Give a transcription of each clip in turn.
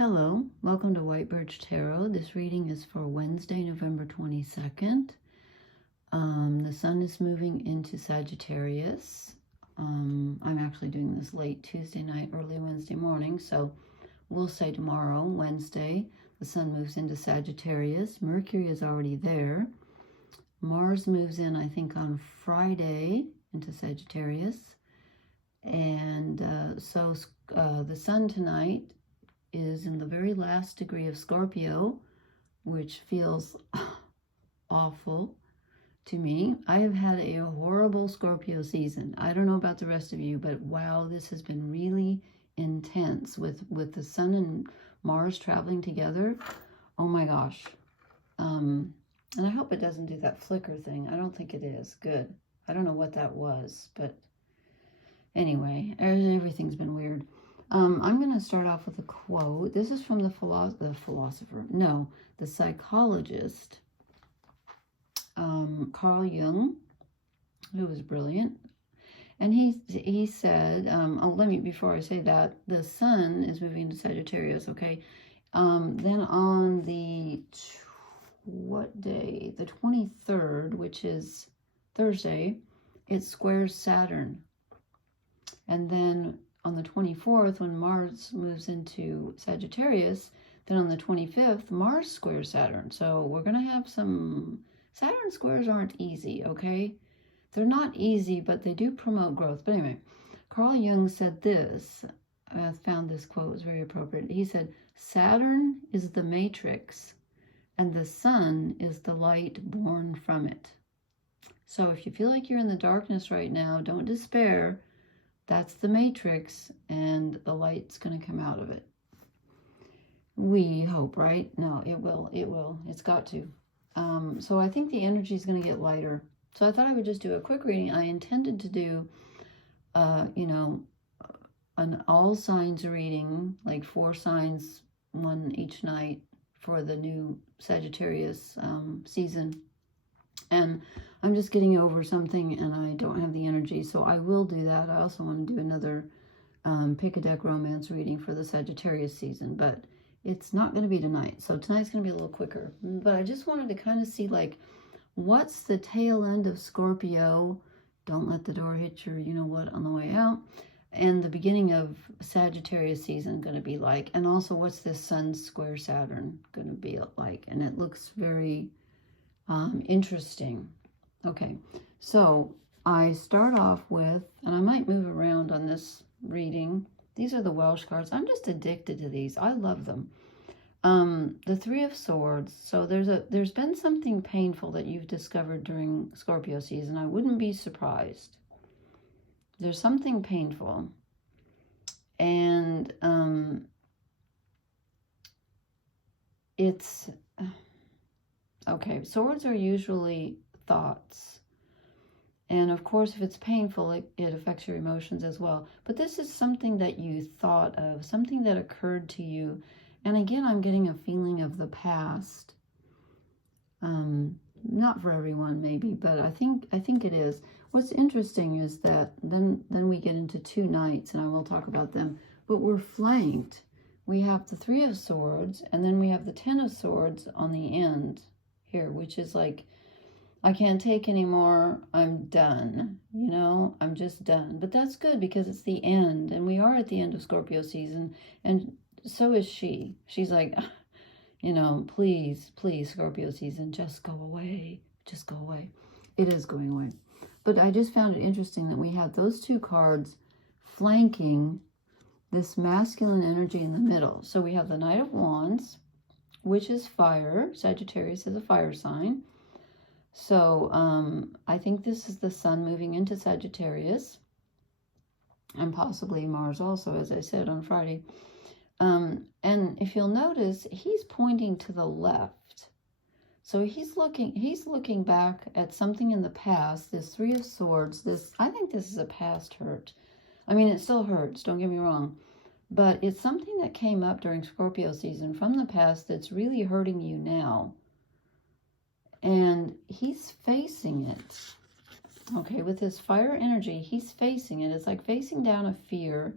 Hello, welcome to White Birch Tarot. This reading is for Wednesday, November 22nd. The sun is moving into Sagittarius. I'm actually doing this late Tuesday night, early Wednesday morning, so we'll say tomorrow, Wednesday, the sun moves into Sagittarius. Mercury is already there. Mars moves in, I think, on Friday into Sagittarius. And so the sun tonight is in the very last degree of Scorpio, which feels awful to me. I have had a horrible Scorpio season. I don't know about the rest of you, but wow, this has been really intense with the sun and Mars traveling together. Oh my gosh. And I hope it doesn't do that flicker thing. I don't think it is. Good. I don't know what that was, but anyway, everything's been weird. I'm going to start off with a quote. This is from the psychologist, Carl Jung, who was brilliant. And he said, before I say that, the sun is moving into Sagittarius, okay? Then on the, what day? The 23rd, which is Thursday, it squares Saturn. And then on the 24th, when Mars moves into Sagittarius, then on the 25th, Mars squares Saturn. So we're going to have some... Saturn squares aren't easy, okay? They're not easy, but they do promote growth. But anyway, Carl Jung said this. I found this quote was very appropriate. He said, Saturn is the matrix, and the sun is the light born from it. So if you feel like you're in the darkness right now, don't despair. That's the matrix, and the light's going to come out of it. We hope, right? No, it will. It will. It's got to. So I think the energy is going to get lighter. So I thought I would just do a quick reading. I intended to do, an all signs reading, like 4 signs, one each night for the new Sagittarius season. And I'm just getting over something and I don't have the energy, so I will do that. I also want to do another pick a deck romance reading for the Sagittarius season, but it's not going to be tonight. So tonight's going to be a little quicker. But I just wanted to kind of see, like, what's the tail end of Scorpio? Don't let the door hit your you-know-what on the way out. And the beginning of Sagittarius season going to be like. And also, what's this sun square Saturn going to be like? And it looks very... interesting. Okay, so I start off with, and I might move around on this reading. These are the Welsh cards. I'm just addicted to these. I love them. The 3 of Swords. So there's been something painful that you've discovered during Scorpio season. I wouldn't be surprised. There's something painful. And it's... Okay, swords are usually thoughts. And of course, if it's painful, it affects your emotions as well. But this is something that you thought of, something that occurred to you. And again, I'm getting a feeling of the past. Not for everyone, maybe, but I think it is. What's interesting is that then we get into 2 knights, and I will talk about them. But we're flanked. We have the 3 of Swords, and then we have the 10 of Swords on the end here, which is like, I can't take anymore, I'm done, I'm just done. But that's good because it's the end, and we are at the end of Scorpio season, and so is she. She's like, please, Scorpio season, just go away, just go away. It is going away. But I just found it interesting that we have those 2 cards flanking this masculine energy in the middle. So we have the Knight of Wands, which is fire. Sagittarius is a fire sign. So I think this is the sun moving into Sagittarius. And possibly Mars also, as I said on Friday. And if you'll notice, he's pointing to the left. So he's looking back at something in the past. This 3 of Swords, I think this is a past hurt. I mean, it still hurts, don't get me wrong. But it's something that came up during Scorpio season from the past that's really hurting you now. And he's facing it. Okay, with his fire energy, he's facing it. It's like facing down a fear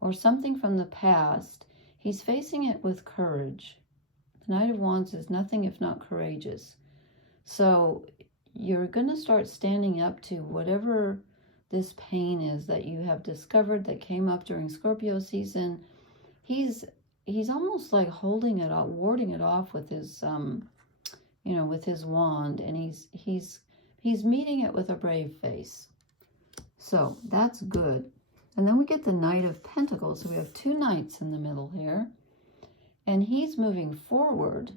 or something from the past. he's facing it with courage. The Knight of Wands is nothing if not courageous. So you're going to start standing up to whatever this pain is that you have discovered that came up during Scorpio season. He's almost like holding it off, warding it off with his with his wand, and he's meeting it with a brave face. So that's good. And then we get the Knight of Pentacles. So we have two knights in the middle here, and he's moving forward.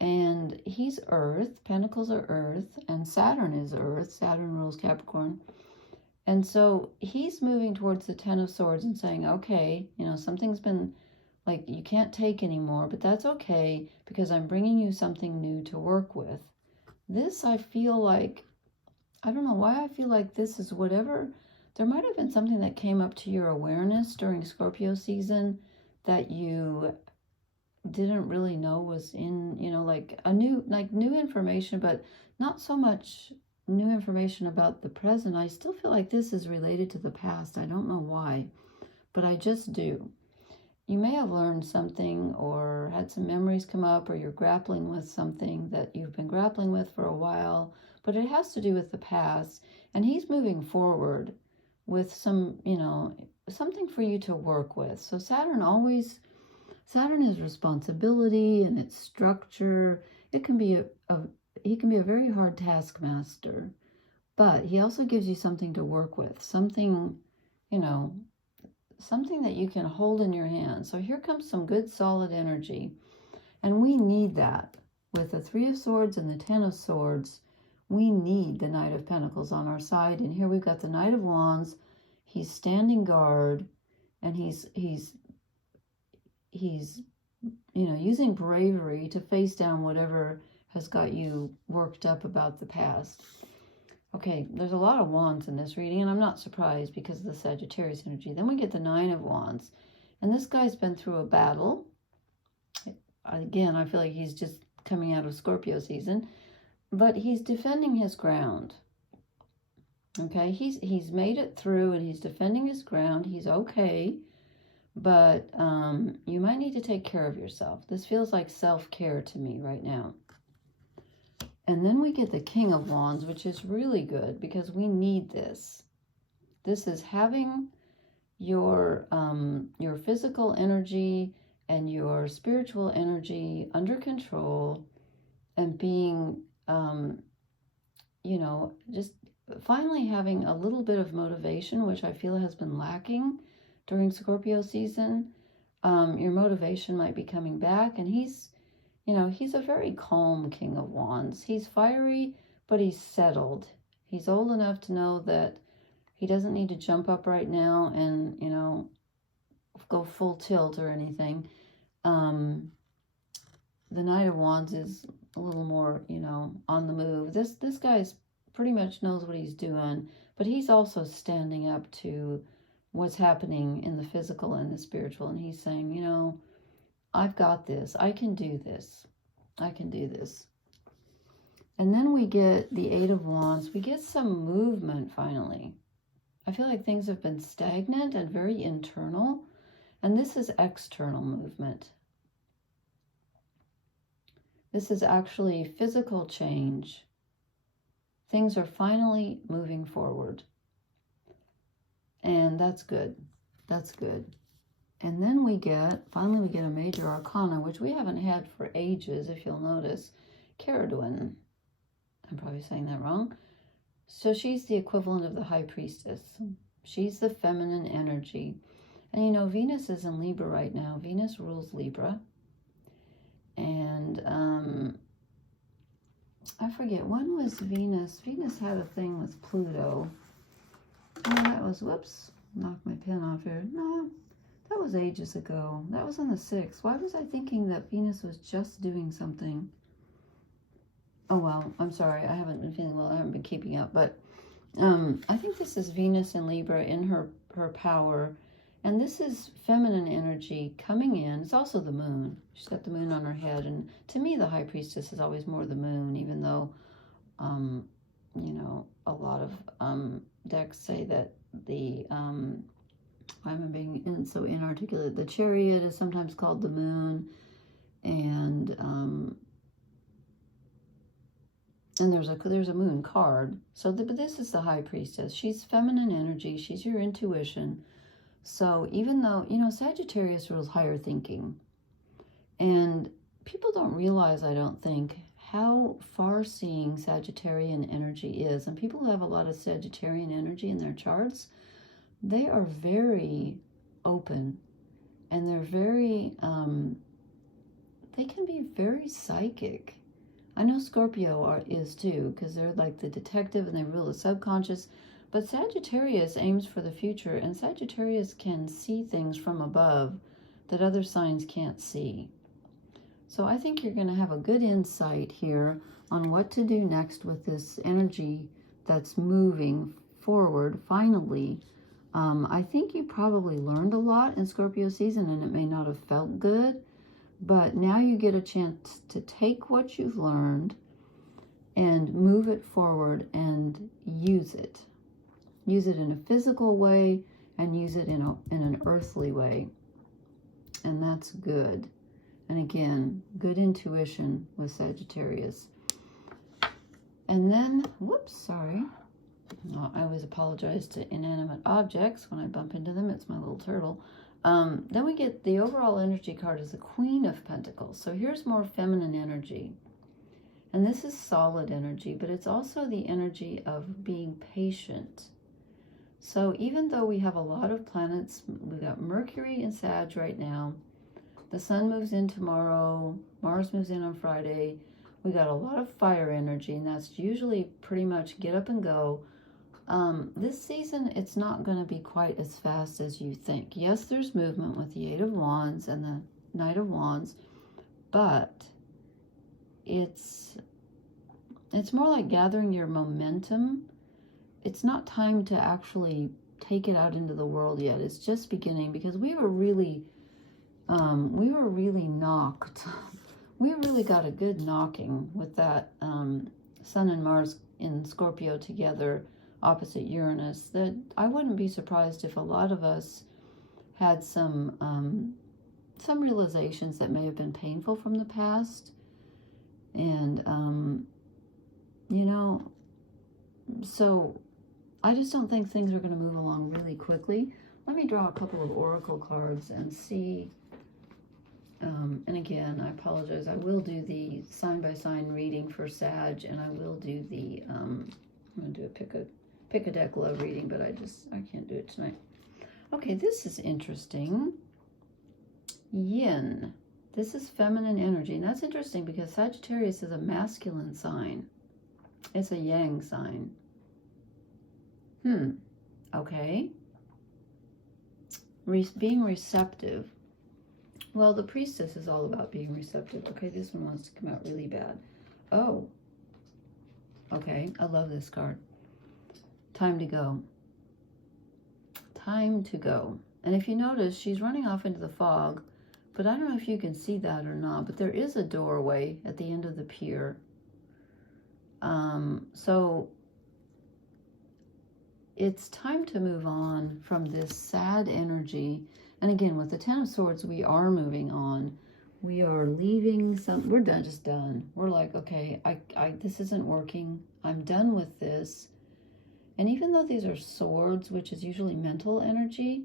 And he's Earth. Pentacles are Earth, and Saturn is Earth. Saturn rules Capricorn. And so he's moving towards the Ten of Swords and saying, okay, something's been like, you can't take anymore, but that's okay because I'm bringing you something new to work with. This, I feel like, I don't know why I feel like this is whatever, there might have been something that came up to your awareness during Scorpio season that you didn't really know was in, like new information, but not so much new information about the present. I still feel like this is related to the past. I don't know why, but I just do. You may have learned something or had some memories come up, or you're grappling with something that you've been grappling with for a while, but it has to do with the past. And he's moving forward with some, something for you to work with. So Saturn is responsibility and its structure. It can be he can be a very hard taskmaster, but he also gives you something to work with, something, something that you can hold in your hand. So here comes some good solid energy, and we need that. With the Three of Swords and the Ten of Swords, we need the Knight of Pentacles on our side. And here we've got the Knight of Wands. He's standing guard, and he's using bravery to face down whatever has got you worked up about the past. Okay, there's a lot of wands in this reading, and I'm not surprised because of the Sagittarius energy. Then we get the Nine of Wands, and this guy's been through a battle. Again, I feel like he's just coming out of Scorpio season, but he's defending his ground. Okay, he's made it through, and he's defending his ground. He's okay, but you might need to take care of yourself. This feels like self-care to me right now. And then we get the King of Wands, which is really good because we need this. This is having your physical energy and your spiritual energy under control, and being, just finally having a little bit of motivation, which I feel has been lacking during Scorpio season. Your motivation might be coming back, and he's a very calm King of Wands. He's fiery, but he's settled. He's old enough to know that he doesn't need to jump up right now and, go full tilt or anything. The Knight of Wands is a little more, on the move. This guy's pretty much knows what he's doing, but he's also standing up to what's happening in the physical and the spiritual. And he's saying, I've got this. I can do this. I can do this. And then we get the Eight of Wands. We get some movement finally. I feel like things have been stagnant and very internal. And this is external movement. This is actually physical change. Things are finally moving forward. And that's good. That's good. And then finally we get a major arcana, which we haven't had for ages, if you'll notice. Caradwin. I'm probably saying that wrong. So she's the equivalent of the High Priestess. She's the feminine energy. And Venus is in Libra right now. Venus rules Libra. And I forget, when was Venus? Venus had a thing with Pluto. Oh, that was, whoops, knocked my pen off here. No. That was ages ago. That was on the 6th. Why was I thinking that Venus was just doing something? Oh, well, I'm sorry. I haven't been feeling well. I haven't been keeping up. But I think this is Venus in Libra in her power. And this is feminine energy coming in. It's also the moon. She's got the moon on her head. And to me, the High Priestess is always more the moon, even though, a lot of decks say that the why am I being so inarticulate? The Chariot is sometimes called the moon, and there's a moon card. So, but this is the High Priestess. She's feminine energy. She's your intuition. So even though, you know, Sagittarius rules higher thinking. And people don't realize, I don't think, how far-seeing Sagittarian energy is. And people who have a lot of Sagittarian energy in their charts, they are very open. And they're very, they can be very psychic. I know Scorpio is too, because they're like the detective and they rule the subconscious. But Sagittarius aims for the future, and Sagittarius can see things from above that other signs can't see. So I think you're going to have a good insight here on what to do next with this energy that's moving forward, finally. I think you probably learned a lot in Scorpio season, and it may not have felt good. But now you get a chance to take what you've learned and move it forward and use it. Use it in a physical way and use it in an earthly way. And that's good. And again, good intuition with Sagittarius. And then, whoops, sorry. I always apologize to inanimate objects when I bump into them. It's my little turtle. Then we get the overall energy card is the Queen of Pentacles. So here's more feminine energy. And this is solid energy, but it's also the energy of being patient. So even though we have a lot of planets, we've got Mercury in Sag right now. The Sun moves in tomorrow. Mars moves in on Friday. We got a lot of fire energy, and that's usually pretty much get up and go. This season, it's not going to be quite as fast as you think. Yes, there's movement with the Eight of Wands and the Knight of Wands, but it's more like gathering your momentum. It's not time to actually take it out into the world yet. It's just beginning, because we were really knocked. We really got a good knocking with that Sun and Mars in Scorpio together, opposite Uranus, that I wouldn't be surprised if a lot of us had some realizations that may have been painful from the past. And, you know, so I just don't think things are going to move along really quickly. Let me draw a couple of oracle cards and see. And again, I apologize. I will do the sign-by-sign reading for Sag, and I will do the, I'm going to do a pick a deck love reading, but I can't do it tonight. Okay, this is interesting. Yin. This is feminine energy, and that's interesting because Sagittarius is a masculine sign. It's a yang sign. Okay. Being receptive. Well, the Priestess is all about being receptive. Okay, this one wants to come out really bad. Oh. Okay, I love this card. Time to go. Time to go. And if you notice, she's running off into the fog, but I don't know if you can see that or not, but there is a doorway at the end of the pier. So it's time to move on from this sad energy. And again, with the Ten of Swords, we are moving on. We are leaving we're just done. We're like, okay, this isn't working. I'm done with this. And even though these are swords, which is usually mental energy,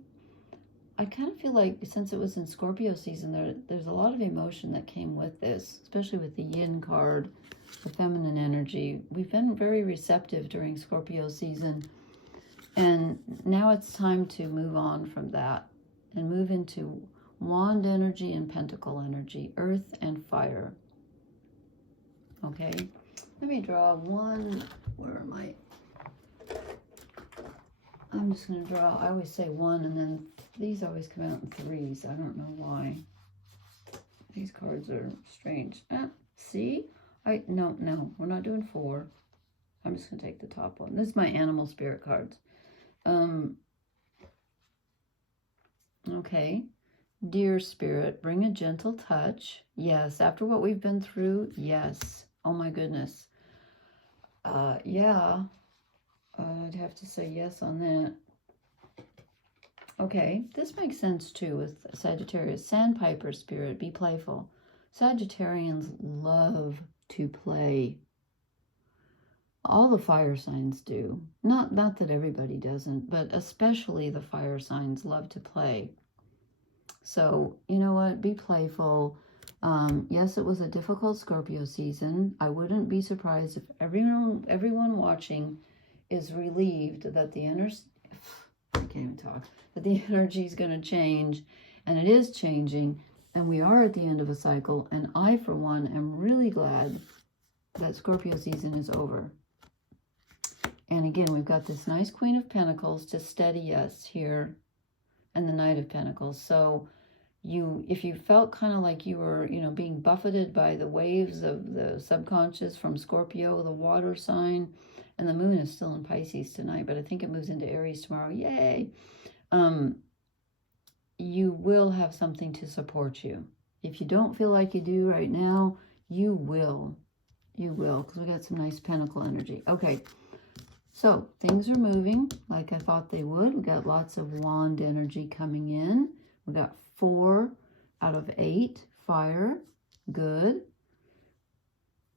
I kind of feel like since it was in Scorpio season, there's a lot of emotion that came with this, especially with the Yin card, the feminine energy. We've been very receptive during Scorpio season. And now it's time to move on from that and move into Wand energy and Pentacle energy, earth and fire. Okay, let me draw one. Where am I? I'm just going to draw, I always say one, and then these always come out in threes. I don't know why. These cards are strange. See? No, we're not doing four. I'm just going to take the top one. This is my animal spirit cards. Okay. Dear Spirit, bring a gentle touch. Yes, after what we've been through, yes. Oh my goodness. Yeah. I'd have to say yes on that. Okay, this makes sense too with Sagittarius. Sandpiper spirit, be playful. Sagittarians love to play. All the fire signs do. Not that everybody doesn't, but especially the fire signs love to play. So, you know what? Be playful. Yes, it was a difficult Scorpio season. I wouldn't be surprised if everyone watching is relieved that the I can't even talk. That the energy is going to change, and it is changing, and we are at the end of a cycle. And I, for one, am really glad that Scorpio season is over. And again, we've got this nice Queen of Pentacles to steady us here, and the Knight of Pentacles. So if you felt kind of like you were, being buffeted by the waves of the subconscious from Scorpio, the water sign, and the moon is still in Pisces tonight, but I think it moves into Aries tomorrow. Yay! You will have something to support you. If you don't feel like you do right now, you will. You will, because we got some nice pentacle energy. Okay, so things are moving like I thought they would. We got lots of wand energy coming in. We got 4 out of 8 fire. Good.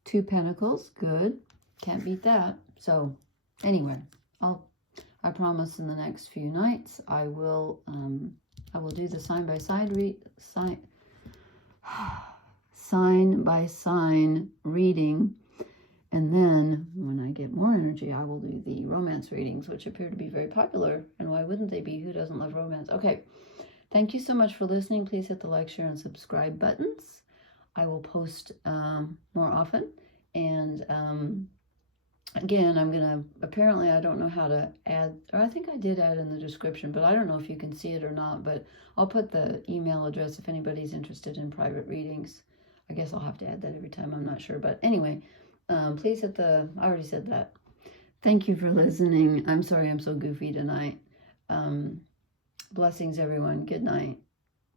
2 pentacles. Good. Can't beat that. So anyway, I promise in the next few nights I will do the sign by sign reading, and then when I get more energy I will do the romance readings, which appear to be very popular, and why wouldn't they be? Who doesn't love romance? Okay, thank you so much for listening. Please hit the like, share, and subscribe buttons. I will post more often, and again, I'm going to, apparently I don't know how to add, or I think I did add in the description, but I don't know if you can see it or not, but I'll put the email address if anybody's interested in private readings. I guess I'll have to add that every time, I'm not sure. But anyway, please hit I already said that. Thank you for listening. I'm sorry I'm so goofy tonight. Blessings, everyone. Good night.